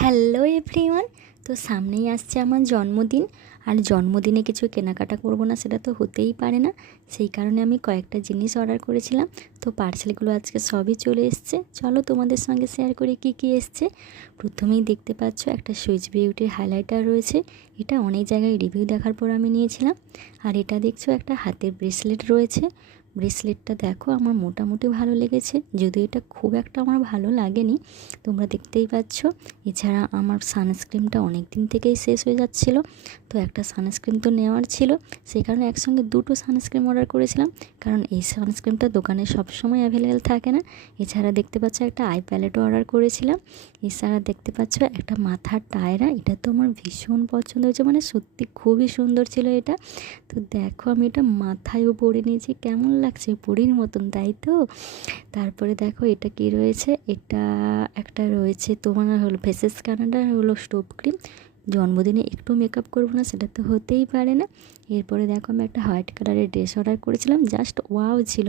Hello everyone. তো সামনেই আসছে আমার জন্মদিন, আর জন্মদিনে কিছু কেনাকাটা করব না সেটা তো হতেই পারে না। সেই কারণে আমি কয়েকটা জিনিস অর্ডার করেছিলাম। তো পার্সেলগুলো আজকে সবই চলে এসছে। চলো তোমাদের সঙ্গে শেয়ার করি কী কী এসছে। প্রথমেই দেখতে পাচ্ছ একটা সুইচ বিউটির হাইলাইটার রয়েছে। এটা অনেক জায়গায় রিভিউ দেখার পর আমি নিয়েছিলাম। আর এটা দেখছো একটা হাতের ব্রেসলেট রয়েছে। ব্রেসলেটটা দেখো আমার মোটামুটি ভালো লেগেছে, যদিও এটা খুব একটা আমার ভালো লাগেনি, তোমরা দেখতেই পাচ্ছ। এছাড়া আমার সানস্ক্রিনটা অনেক দিন থেকেই শেষ হয়ে যাচ্ছিলো, তো একটা সানস্ক্রিন তো নেওয়ার ছিল, সেই কারণে একসঙ্গে দুটো সানস্ক্রিন অর্ডার করেছিলাম, কারণ এই সানস্ক্রিনটা দোকানে সবসময় অ্যাভেলেবেল থাকে না। এছাড়া দেখতে পাচ্ছ একটা আই প্যালেটও অর্ডার করেছিলাম। এছাড়া দেখতে পাচ্ছ একটা মাথার টায়রা, এটা তো আমার ভীষণ পছন্দ হয়েছে, মানে সত্যি খুবই সুন্দর ছিল এটা। তো দেখো আমি এটা মাথায়ও পরে নিয়েছি, কেমন লাগছে পরীর মতন, তাই তো। তারপরে দেখো এটা কি রয়েছে, এটা একটা রয়েছে তোমার হলো ফেসেস কানাডার হলো স্টোভ ক্রিম। জন্মদিনে একটু মেকআপ করবো না সেটা তো হতেই পারে না। এরপরে দেখো আমি একটা হোয়াইট কালারের ড্রেস অর্ডার করেছিলাম, জাস্ট ওয়াও ছিল।